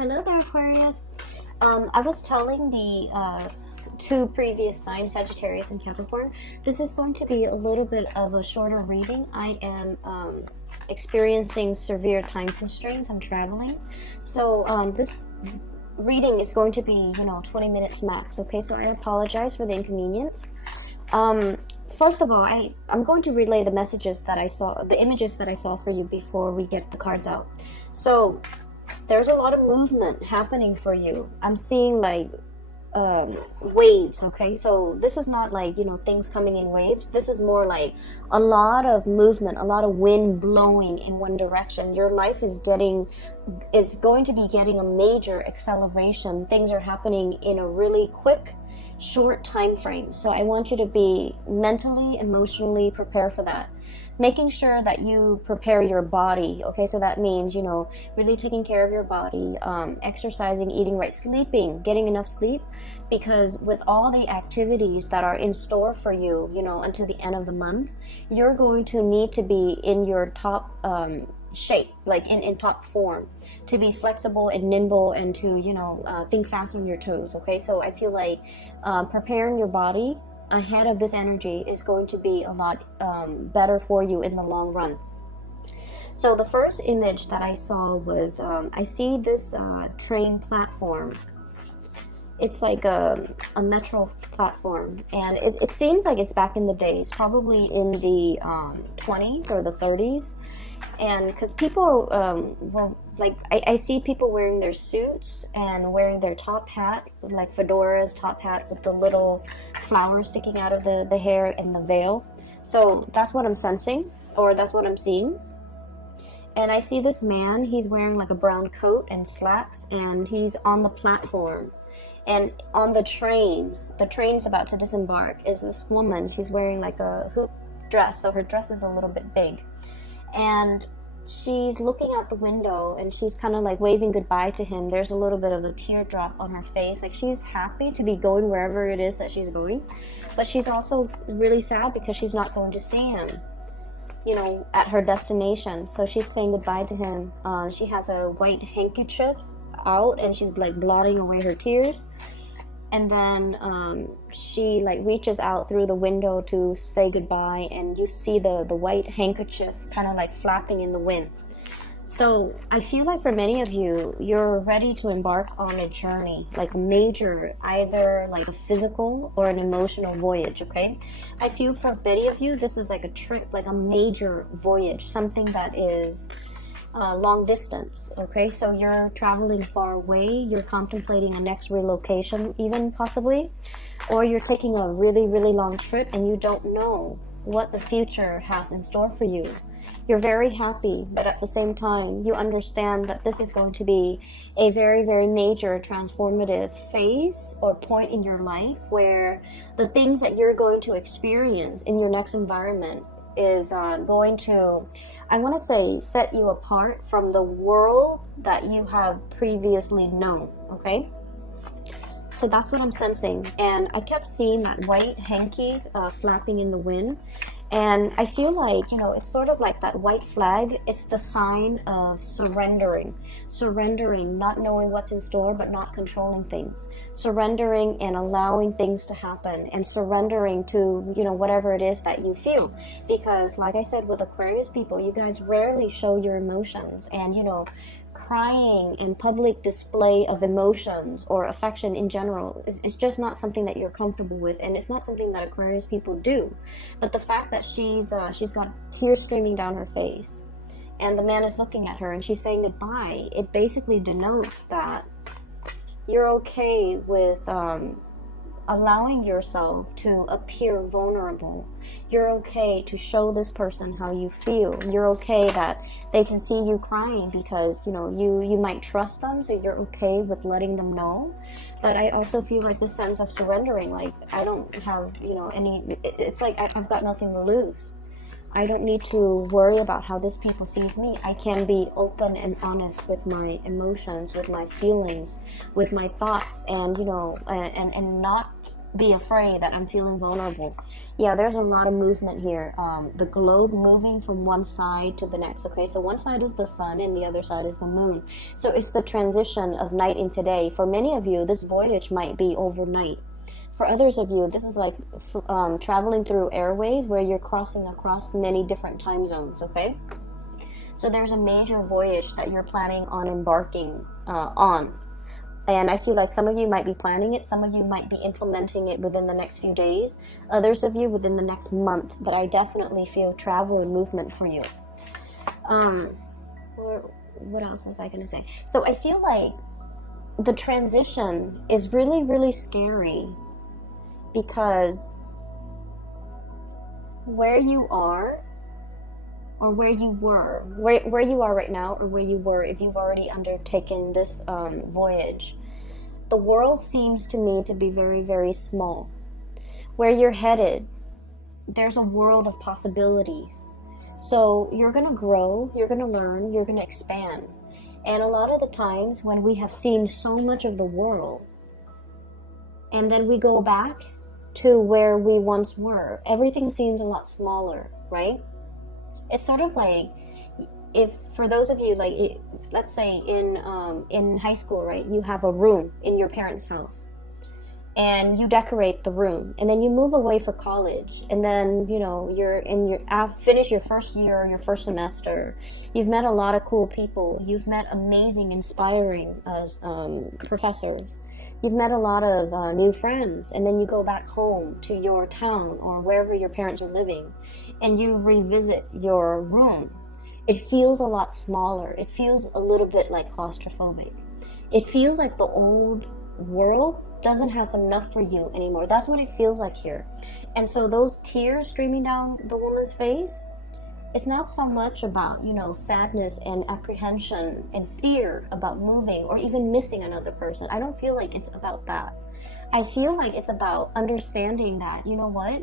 Hello there, Aquarius. I was telling the two previous signs, Sagittarius and Capricorn, this is going to be a little bit of a shorter reading. I am experiencing severe time constraints. I'm traveling. So this reading is going to be, 20 minutes max. Okay, so I apologize for the inconvenience. First of all, I'm going to relay the messages that I saw, the images that I saw for you before we get the cards out. So there's a lot of movement happening for you. I'm seeing like waves. Okay, so this is not like things coming in waves. This is more like a lot of movement, a lot of wind blowing in one direction. Your life is going to be getting a major acceleration. Things are happening in a really quick, short time frame. So I want you to be mentally, emotionally prepared for that. Making sure that you prepare your body. Okay, so that means really taking care of your body, exercising, eating right, sleeping, getting enough sleep, because with all the activities that are in store for you until the end of the month, you're going to need to be in your top shape, like in top form, to be flexible and nimble and to think fast on your toes. Okay, so I feel like preparing your body ahead of this energy is going to be a lot better for you in the long run. So the first image that I saw was I see this train platform. It's like a metro platform, and it seems like it's back in the days, probably in the 20s or the 30s. And because people were like, I see people wearing their suits and wearing their top hat, like fedoras, top hat with the little flowers sticking out of the hair and the veil. So that's what I'm sensing, or that's what I'm seeing. And I see this man, he's wearing like a brown coat and slacks, and he's on the platform. And on the train's about to disembark, is this woman. She's wearing like a hoop dress, so her dress is a little bit big. And she's looking out the window and she's kind of like waving goodbye to him. There's a little bit of a teardrop on her face. Like, she's happy to be going wherever it is that she's going. But she's also really sad because she's not going to see him, at her destination. So she's saying goodbye to him. She has a white handkerchief out and she's like blotting away her tears. And then she like reaches out through the window to say goodbye, and you see the white handkerchief kind of like flapping in the wind. So I feel like for many of you, you're ready to embark on a journey, like a major, either like a physical or an emotional voyage. Okay, I feel for many of you, this is like a trip, like a major voyage, something that is long distance. Okay, so you're traveling far away, you're contemplating a next relocation even possibly, or you're taking a really long trip and you don't know what the future has in store for you. You're very happy, but at the same time you understand that this is going to be a very major transformative phase or point in your life, where the things that you're going to experience in your next environment is going to, I want to say, set you apart from the world that you have previously known. Okay, so that's what I'm sensing. And I kept seeing that white hanky flapping in the wind, and I feel like it's sort of like that white flag. It's the sign of surrendering, not knowing what's in store but not controlling things, surrendering and allowing things to happen, and surrendering to whatever it is that you feel. Because like I said, with Aquarius people, you guys rarely show your emotions, and crying and public display of emotions or affection in general is just not something that you're comfortable with, and it's not something that Aquarius people do. But the fact that she's got tears streaming down her face, and the man is looking at her and she's saying goodbye, it basically denotes that you're okay with allowing yourself to appear vulnerable. You're okay to show this person how you feel. You're okay that they can see you crying because you might trust them, so you're okay with letting them know. But I also feel like this sense of surrendering, like, I don't have it's like I've got nothing to lose. I don't need to worry about how this people sees me. I can be open and honest with my emotions, with my feelings, with my thoughts, and and not be afraid, that I'm feeling vulnerable. Yeah, there's a lot of movement here. The globe moving from one side to the next. Okay, so one side is the sun and the other side is the moon. So it's the transition of night into day. For many of you, this voyage might be overnight. For others of you, this is like traveling through airways where you're crossing across many different time zones, okay? So there's a major voyage that you're planning on embarking on. And I feel like some of you might be planning it, some of you might be implementing it within the next few days, others of you within the next month, but I definitely feel travel and movement for you. What else was I going to say? So I feel like the transition is really, really scary, because where you are, or where you were, where you are right now, or where you were if you've already undertaken this voyage, the world seems to me to be very, very small. Where you're headed, there's a world of possibilities. So you're going to grow, you're going to learn, you're going to expand. And a lot of the times when we have seen so much of the world, and then we go back to where we once were, everything seems a lot smaller, right? It's sort of like, if for those of you, like, let's say in high school, right, you have a room in your parents' house and you decorate the room, and then you move away for college, and then, you know, finish your first year, your first semester, you've met a lot of cool people, you've met amazing, inspiring professors, you've met a lot of new friends, and then you go back home to your town or wherever your parents are living, and you revisit your room. It feels a lot smaller. It feels a little bit like claustrophobic. It feels like the old world doesn't have enough for you anymore. That's what it feels like here. And so those tears streaming down the woman's face, it's not so much about, you know, sadness and apprehension and fear about moving or even missing another person. I don't feel like it's about that. I feel like it's about understanding that, you know what?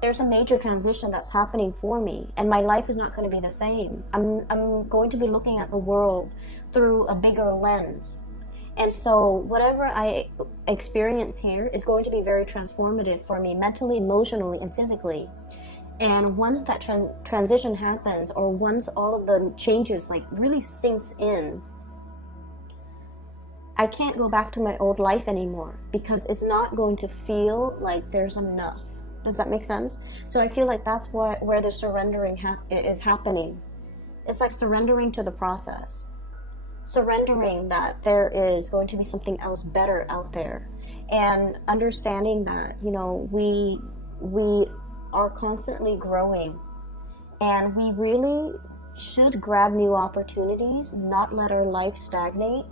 There's a major transition that's happening for me, and my life is not going to be the same. I'm going to be looking at the world through a bigger lens. And so whatever I experience here is going to be very transformative for me mentally, emotionally, and physically. And once that transition happens, or once all of the changes like really sinks in, I can't go back to my old life anymore, because it's not going to feel like there's enough. Does that make sense? So I feel like that's where the surrendering is happening. It's like surrendering to the process. Surrendering that there is going to be something else better out there. And understanding that, you know, we are constantly growing. And we really should grab new opportunities, not let our life stagnate,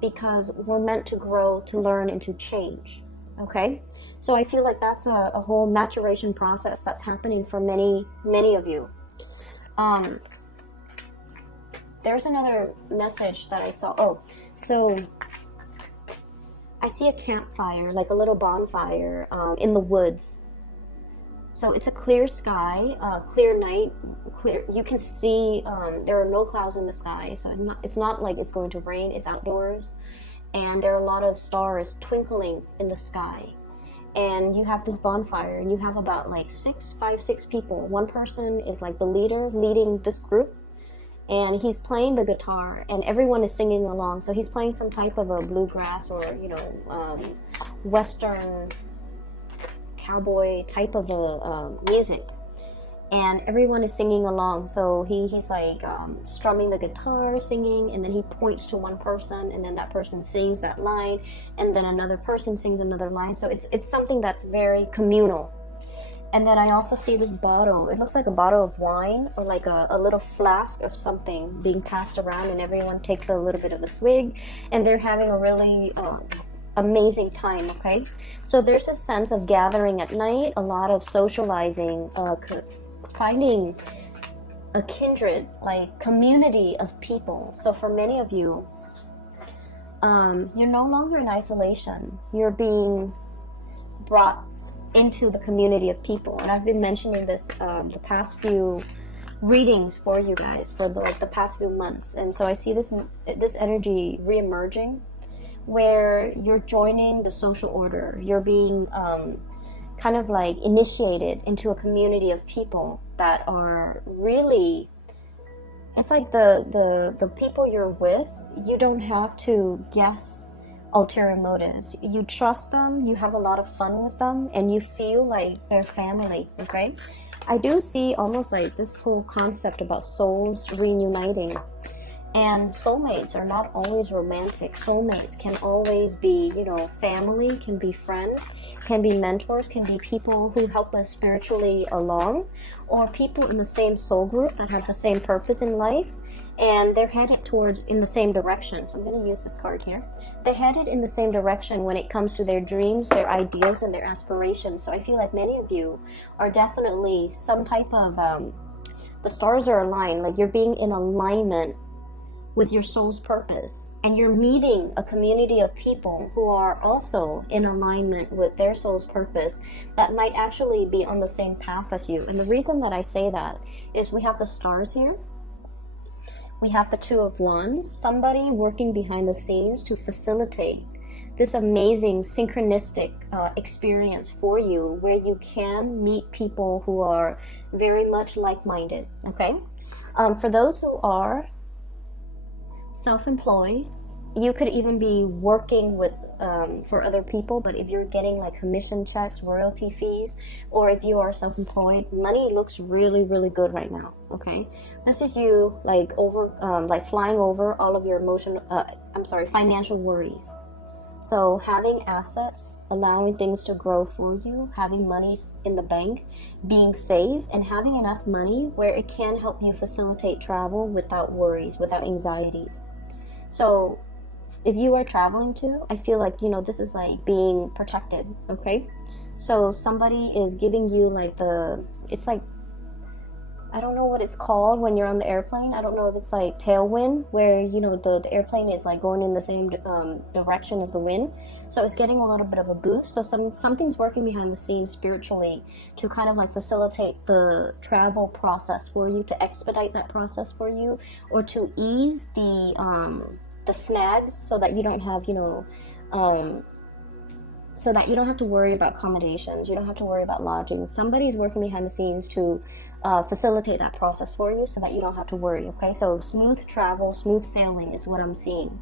because we're meant to grow, to learn, and to change. Okay? So I feel like that's a whole maturation process that's happening for many, many of you. There's another message that I saw. Oh, so I see a campfire, like a little bonfire in the woods. So it's a clear sky, clear night, clear. You can see there are no clouds in the sky, so it's not like it's going to rain. It's outdoors. And there are a lot of stars twinkling in the sky. And you have this bonfire, and you have about like 6 people. One person is like the leader, leading this group, and he's playing the guitar, and everyone is singing along. So he's playing some type of a bluegrass or, you know, Western cowboy type of a music. And everyone is singing along. So he's like strumming the guitar, singing, and then he points to one person, and then that person sings that line, and then another person sings another line. So it's something that's very communal. And then I also see this bottle. It looks like a bottle of wine, or like a little flask of something being passed around, and everyone takes a little bit of a swig, and they're having a really amazing time. Okay, so there's a sense of gathering at night, a lot of socializing, finding a kindred, like community of people. So for many of you, you're no longer in isolation. You're being brought into the community of people. And I've been mentioning this the past few readings for you guys for the past few months. And so I see this energy re-emerging, where you're joining the social order. You're being kind of like initiated into a community of people that are really, it's like the people you're with, you don't have to guess ulterior motives. You trust them, you have a lot of fun with them, and you feel like they're family, okay? I do see almost like this whole concept about souls reuniting. And soulmates are not always romantic. Soulmates can always be, you know, family, can be friends, can be mentors, can be people who help us spiritually along, or people in the same soul group that have the same purpose in life, and they're headed towards in the same direction. So I'm going to use this card here. They're headed in the same direction when it comes to their dreams, their ideals, and their aspirations. So I feel like many of you are definitely some type of, the stars are aligned, like you're being in alignment with your soul's purpose, and you're meeting a community of people who are also in alignment with their soul's purpose that might actually be on the same path as you. And the reason that I say that is we have the stars here, we have the Two of Wands, somebody working behind the scenes to facilitate this amazing synchronistic experience for you, where you can meet people who are very much like-minded, okay? For those who are self-employed, you could even be working with for other people, but if you're getting like commission checks, royalty fees, or if you are self-employed, money looks really, really good right now, okay? This is you like like flying over all of your financial worries. So having assets, allowing things to grow for you, having money in the bank, being safe, and having enough money where it can help you facilitate travel without worries, without anxieties. So if you are traveling too, I feel like, you know, this is like being protected, okay? So somebody is giving you like it's like, I don't know what it's called when you're on the airplane. I don't know if it's like tailwind, where, you know, the airplane is like going in the same direction as the wind. So it's getting a little bit of a boost. So something's working behind the scenes spiritually to kind of like facilitate the travel process for you, to expedite that process for you, or to ease the snags so that you don't have, you know, so that you don't have to worry about accommodations, you don't have to worry about lodging. Somebody's working behind the scenes to facilitate that process for you so that you don't have to worry, okay? So smooth travel, smooth sailing is what I'm seeing.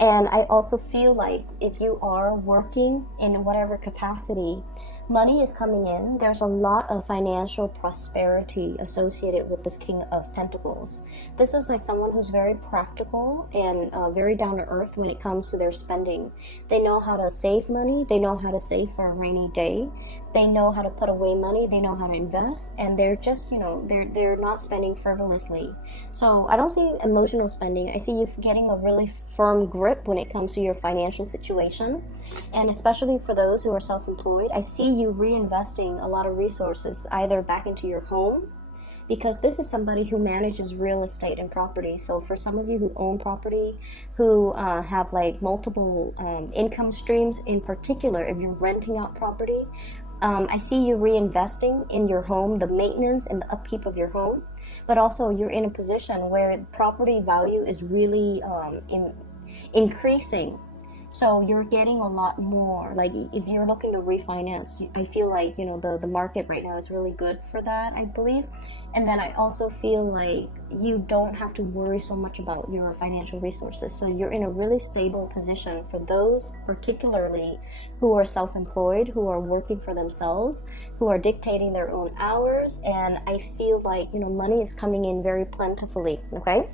And I also feel like if you are working in whatever capacity, money is coming in. There's a lot of financial prosperity associated with this King of Pentacles. This is like someone who's very practical and very down to earth when it comes to their spending. They know how to save money. They know how to save for a rainy day. They know how to put away money. They know how to invest. And they're just, you know, they're not spending frivolously. So I don't see emotional spending. I see you getting a really firm grip when it comes to your financial situation. And especially for those who are self-employed, I see you reinvesting a lot of resources either back into your home, because this is somebody who manages real estate and property. So for some of you who own property, who have like multiple income streams, in particular if you're renting out property, I see you reinvesting in your home, the maintenance and the upkeep of your home, but also you're in a position where property value is really increasing. So you're getting a lot more. Like if you're looking to refinance, I feel like, you know, the market right now is really good for that, I believe. And then I also feel like you don't have to worry so much about your financial resources. So you're in a really stable position for those particularly who are self-employed, who are working for themselves, who are dictating their own hours. And I feel like, you know, money is coming in very plentifully, okay?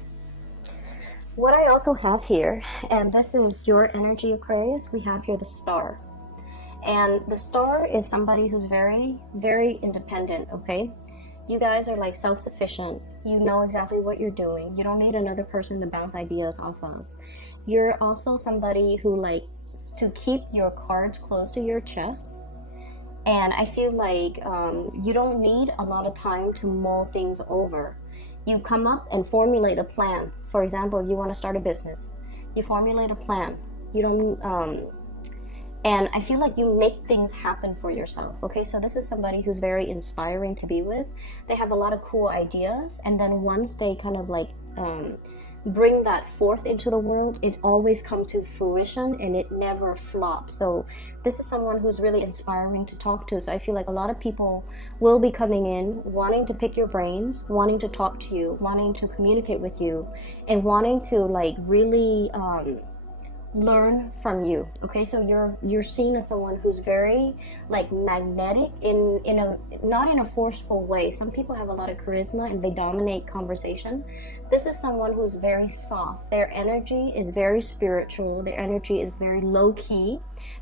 What I also have here, and this is your energy, Aquarius, we have here the star. And the star is somebody who's very, very independent, okay? You guys are like self-sufficient. You know exactly what you're doing. You don't need another person to bounce ideas off of. You're also somebody who likes to keep your cards close to your chest. And I feel like you don't need a lot of time to mull things over. You come up and formulate a plan. For example, if you want to start a business, you formulate a plan. You don't, and I feel like you make things happen for yourself. Okay, so this is somebody who's very inspiring to be with. They have a lot of cool ideas, and then once they kind of like bring that forth into the world, it always comes to fruition and it never flops. So this is someone who's really inspiring to talk to. So I feel like a lot of people will be coming in wanting to pick your brains, wanting to talk to you, wanting to communicate with you, and wanting to like really learn from you. Okay, so you're seen as someone who's very like magnetic in a not in a forceful way. Some people have a lot of charisma and they dominate conversation. This is someone who's very soft. Their energy is very spiritual, their energy is very low-key,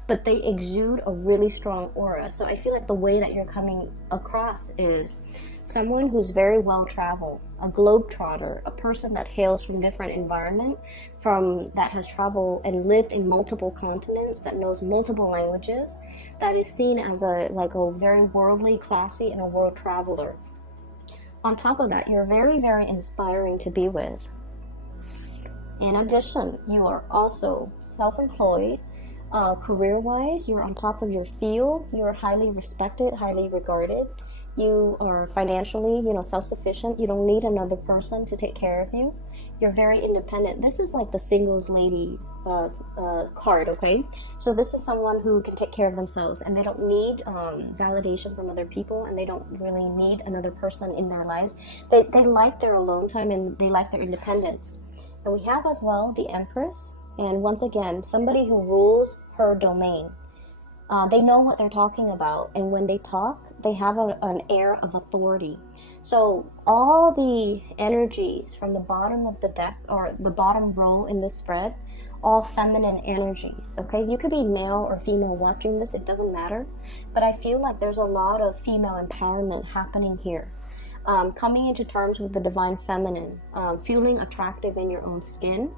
but they exude a really strong aura. So I feel like the way that you're coming across is someone who's very well traveled, a globetrotter, a person that hails from different environment, that has traveled and lived in multiple continents, that knows multiple languages, that is seen as a very worldly, classy, and a world traveler. On top of that, you're very, very inspiring to be with. In addition, you are also self-employed. Career-wise, you're on top of your field. You're highly respected, highly regarded. You are financially, self-sufficient. You don't need another person to take care of you. You're very independent. This is like the singles lady card, okay? So this is someone who can take care of themselves, and they don't need validation from other people, and they don't really need another person in their lives. They like their alone time, and they like their independence. And we have as well the Empress, and once again, somebody who rules her domain. They know what they're talking about, and when they talk, they have an air of authority. So all the energies from the bottom of the deck, or the bottom row in this spread, all feminine energies, okay? You could be male or female watching this, it doesn't matter. But I feel like there's a lot of female empowerment happening here. Coming into terms with the divine feminine, feeling attractive in your own skin,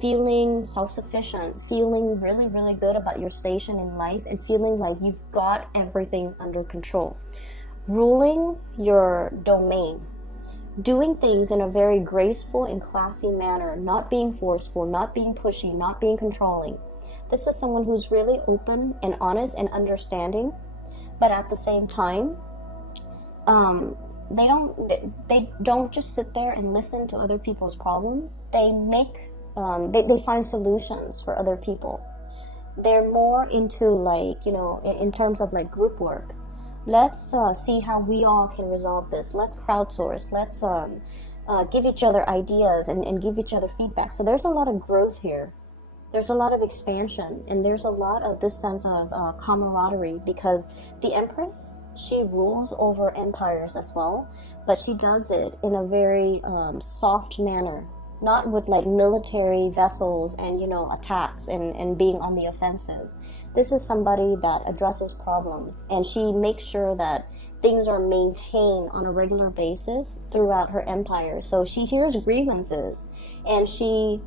feeling self-sufficient, feeling really, really good about your station in life, and feeling like you've got everything under control. Ruling your domain, doing things in a very graceful and classy manner, not being forceful, not being pushy, not being controlling. This is someone who's really open and honest and understanding, but at the same time, they don't just sit there and listen to other people's problems. They they find solutions for other people. They're more into in terms of like group work. Let's see how we all can resolve this. Let's crowdsource. Let's give each other ideas and give each other feedback. So there's a lot of growth here. There's a lot of expansion, and there's a lot of this sense of camaraderie, because the Empress, she rules over empires as well, but she does it in a very soft manner. Not with like military vessels and attacks and being on the offensive. This is somebody that addresses problems, and she makes sure that things are maintained on a regular basis throughout her empire. So she hears grievances, and she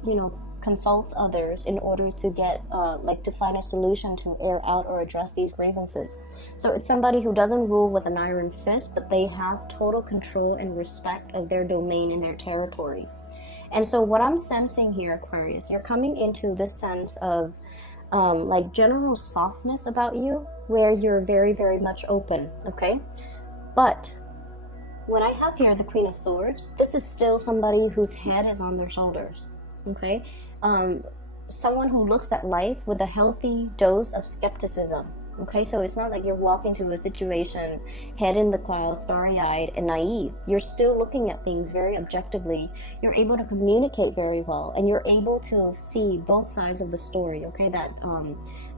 consults others in order to get to find a solution to air out or address these grievances. So it's somebody who doesn't rule with an iron fist, but they have total control and respect of their domain and their territory. And so what I'm sensing here, Aquarius, you're coming into this sense of general softness about you, where you're very, very much open, okay? But when I have here the Queen of Swords, this is still somebody whose head is on their shoulders, okay? Someone who looks at life with a healthy dose of skepticism. Okay, so it's not like you're walking to a situation head in the clouds, starry-eyed and naive. You're still looking at things very objectively. You're able to communicate very well, and you're able to see both sides of the story, okay? That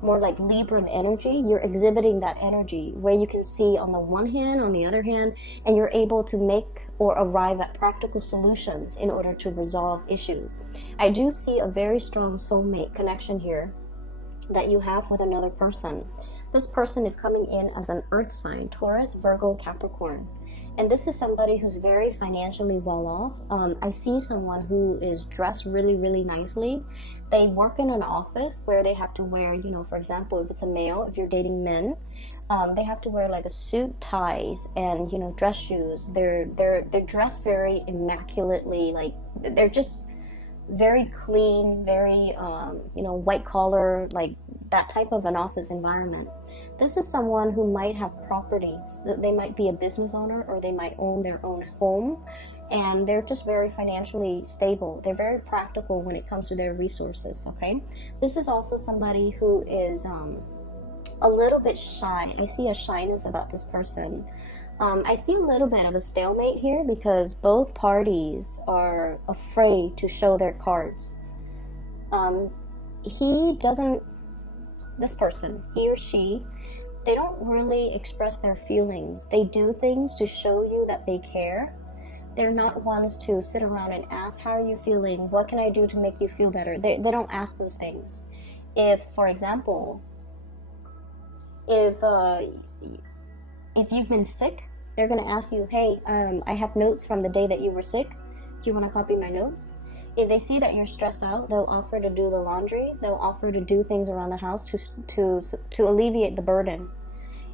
more like Libran energy, you're exhibiting that energy where you can see on the one hand, on the other hand, and you're able to make or arrive at practical solutions in order to resolve issues. I do see a very strong soulmate connection here that you have with another person. This person is coming in as an earth sign, Taurus, Virgo, Capricorn. And this is somebody who's very financially well off. I see someone who is dressed really, really nicely. They work in an office where they have to wear, for example, if it's a male, if you're dating men, they have to wear like a suit, ties, and, dress shoes. They're dressed very immaculately, like they're just very clean, very, white collar, like that type of an office environment. This is someone who might have properties. They might be a business owner, or they might own their own home, and they're just very financially stable. They're very practical when it comes to their resources, okay? This is also somebody who is a little bit shy. I see a shyness about this person. I see a little bit of a stalemate here because both parties are afraid to show their cards. This person, he or she, they don't really express their feelings. They do things to show you that they care. They're not ones to sit around and ask, how are you feeling? What can I do to make you feel better? They don't ask those things. If, for example, if you've been sick, they're going to ask you, hey, I have notes from the day that you were sick. Do you want to copy my notes? If they see that you're stressed out, they'll offer to do the laundry. They'll offer to do things around the house to alleviate the burden.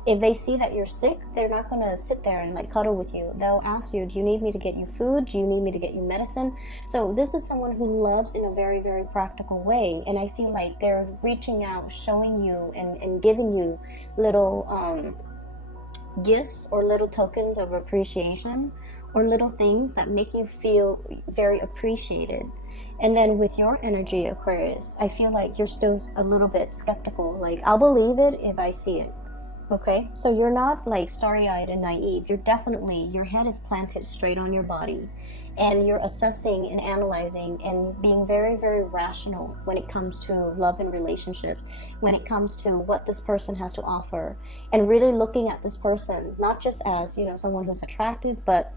If they see that you're sick, they're not going to sit there and like cuddle with you. They'll ask you, do you need me to get you food? Do you need me to get you medicine? So this is someone who loves in a very, very practical way. And I feel like they're reaching out, showing you and giving you little gifts or little tokens of appreciation, or little things that make you feel very appreciated. And then with your energy, Aquarius, I feel like you're still a little bit skeptical. Like, I'll believe it if I see it. Okay, so you're not like starry-eyed and naive. You're definitely, your head is planted straight on your body, and you're assessing and analyzing and being very, very rational when it comes to love and relationships, when it comes to what this person has to offer, and really looking at this person, not just as, you know, someone who's attractive, but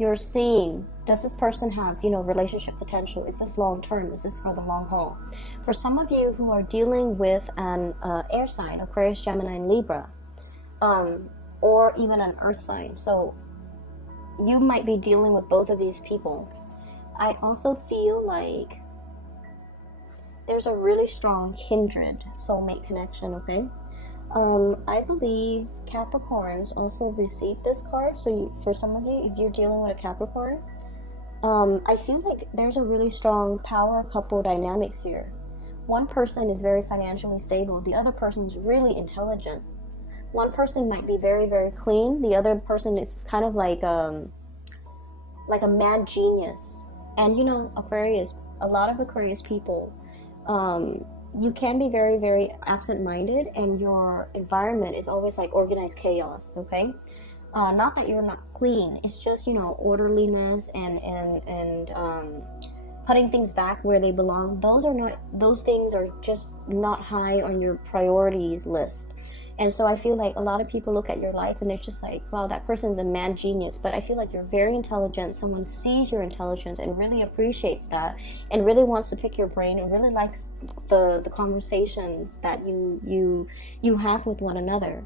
you're seeing, does this person have, you know, relationship potential? Is this long term? Is this for the long haul? For some of you who are dealing with an air sign, Aquarius, Gemini, and Libra, or even an earth sign, so you might be dealing with both of these people. I also feel like there's a really strong kindred soulmate connection, okay? I believe Capricorns also receive this card. So for some of you, if you're dealing with a Capricorn, I feel like there's a really strong power couple dynamics here. One person is very financially stable. The other person is really intelligent. One person might be very, very clean. The other person is kind of like a mad genius. And you know, Aquarius, a lot of Aquarius people, you can be very, very absent-minded, and your environment is always like organized chaos, okay? Not that you're not clean, it's just, you know, orderliness and putting things back where they belong. Those things are just not high on your priorities list. And so I feel like a lot of people look at your life and they're just like, wow, that person's a mad genius. But I feel like you're very intelligent. Someone sees your intelligence and really appreciates that, and really wants to pick your brain, and really likes the conversations that you have with one another.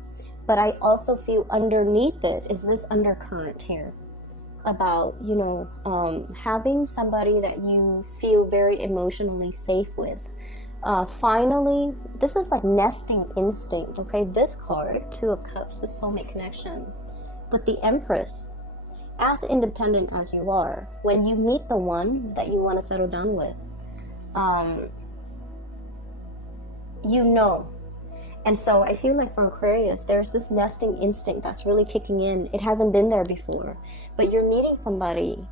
But I also feel underneath it is this undercurrent here about, you know, having somebody that you feel very emotionally safe with. Finally, this is like nesting instinct, okay? This card, Two of Cups, the soulmate connection. But the Empress, as independent as you are, when you meet the one that you want to settle down with, you know. And so I feel like for Aquarius, there's this nesting instinct that's really kicking in. It hasn't been there before, but you're meeting somebody,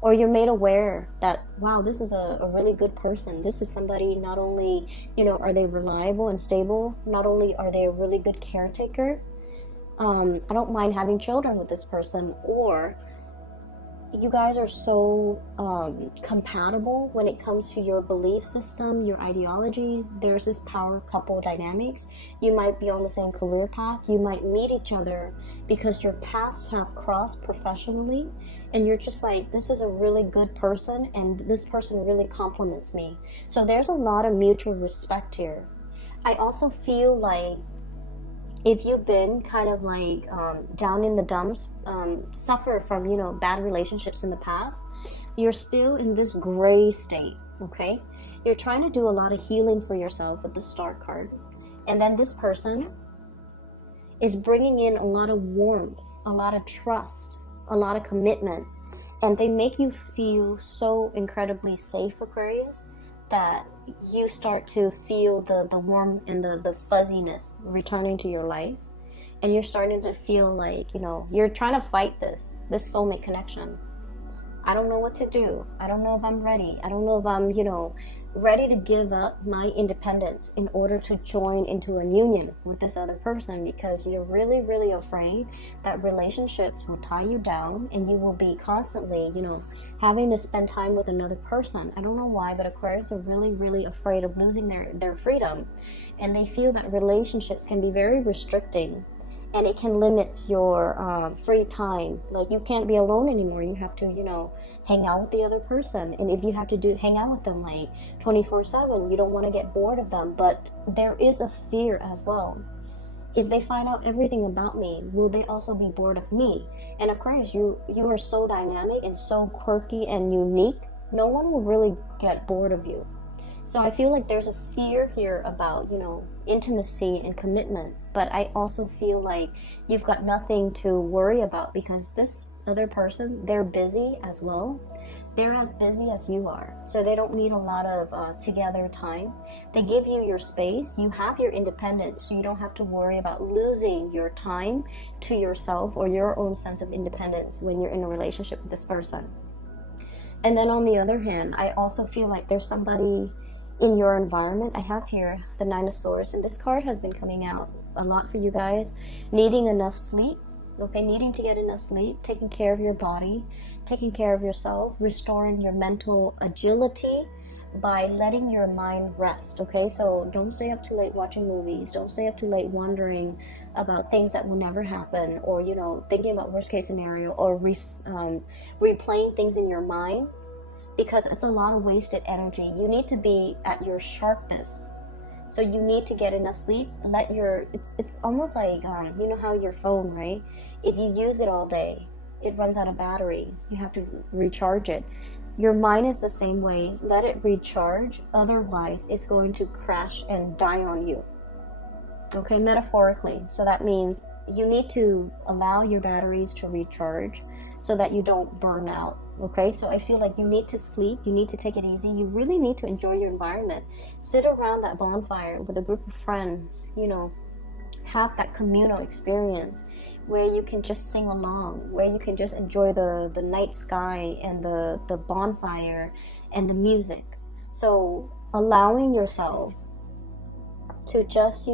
or you're made aware that, wow, this is a really good person. This is somebody, not only, you know, are they reliable and stable, not only are they a really good caretaker, I don't mind having children with this person, or you guys are so compatible when it comes to your belief system, your ideologies. There's this power couple dynamics. You might be on the same career path. You might meet each other because your paths have crossed professionally, and you're just like, this is a really good person, and this person really compliments me. So there's a lot of mutual respect here. I also feel like if you've been kind of like down in the dumps, suffer from, you know, bad relationships in the past, you're still in this gray state, okay? You're trying to do a lot of healing for yourself with the Star card. And then this person is bringing in a lot of warmth, a lot of trust, a lot of commitment. And they make you feel so incredibly safe, Aquarius, that you start to feel the warmth and the fuzziness returning to your life. And you're starting to feel like, you know, you're trying to fight this soulmate connection. I don't know what to do. I don't know if I'm ready. I don't know if I'm, ready to give up my independence in order to join into a union with this other person, because you're really, really afraid that relationships will tie you down and you will be constantly, having to spend time with another person. I don't know why, but Aquarius are really, really afraid of losing their freedom. And they feel that relationships can be very restricting, and it can limit your free time. Like, you can't be alone anymore. You have to, hang out with the other person. And if you have to hang out with them like 24/7, you don't want to get bored of them. But there is a fear as well. If they find out everything about me, will they also be bored of me? And Aquarius, you are so dynamic and so quirky and unique. No one will really get bored of you. So I feel like there's a fear here about, intimacy and commitment. But I also feel like you've got nothing to worry about, because this other person, they're busy as well. They're as busy as you are. So they don't need a lot of together time. They give you your space. You have your independence, so you don't have to worry about losing your time to yourself or your own sense of independence when you're in a relationship with this person. And then on the other hand, I also feel like there's somebody in your environment. I have here the Nine of Swords, and this card has been coming out a lot for you guys. Needing enough sleep, okay? Needing to get enough sleep, taking care of your body, taking care of yourself, restoring your mental agility by letting your mind rest, okay? So don't stay up too late watching movies. Don't stay up too late wondering about things that will never happen, or, thinking about worst case scenario, or replaying things in your mind, because it's a lot of wasted energy. You need to be at your sharpness. So you need to get enough sleep. It's almost like, you know how your phone, right? If you use it all day, it runs out of battery. You have to recharge it. Your mind is the same way. Let it recharge. Otherwise, it's going to crash and die on you. Okay, metaphorically. So that means you need to allow your batteries to recharge so that you don't burn out. Okay, so I feel like you need to sleep, you need to take it easy, you really need to enjoy your environment. Sit around that bonfire with a group of friends, have that communal experience where you can just sing along, where you can just enjoy the night sky and the bonfire and the music. So allowing yourself to just,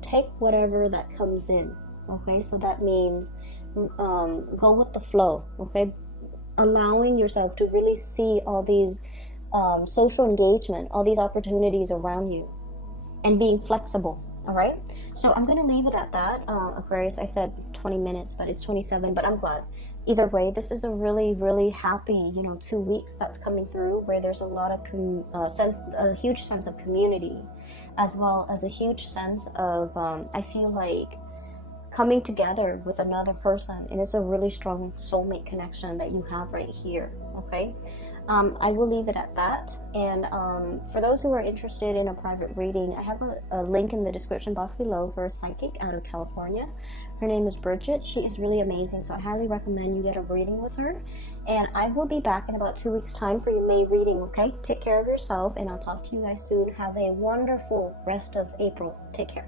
take whatever that comes in. Okay, so that means go with the flow. Okay, allowing yourself to really see all these social engagement, all these opportunities around you, and being flexible. All right, so I'm gonna leave it at that. Aquarius, I said 20 minutes, but it's 27, but I'm glad. Either way, this is a really, really happy 2 weeks that's coming through, where there's a lot of a huge sense of community, as well as a huge sense of I feel like coming together with another person, and it's a really strong soulmate connection that you have right here. Okay, I will leave it at that. And for those who are interested in a private reading, I have a link in the description box below for a psychic out of California. Her name is Bridget. She is really amazing, so I highly recommend you get a reading with her. And I will be back in about 2 weeks time for your May reading. Okay, take care of yourself, and I'll talk to you guys soon. Have a wonderful rest of April. Take care.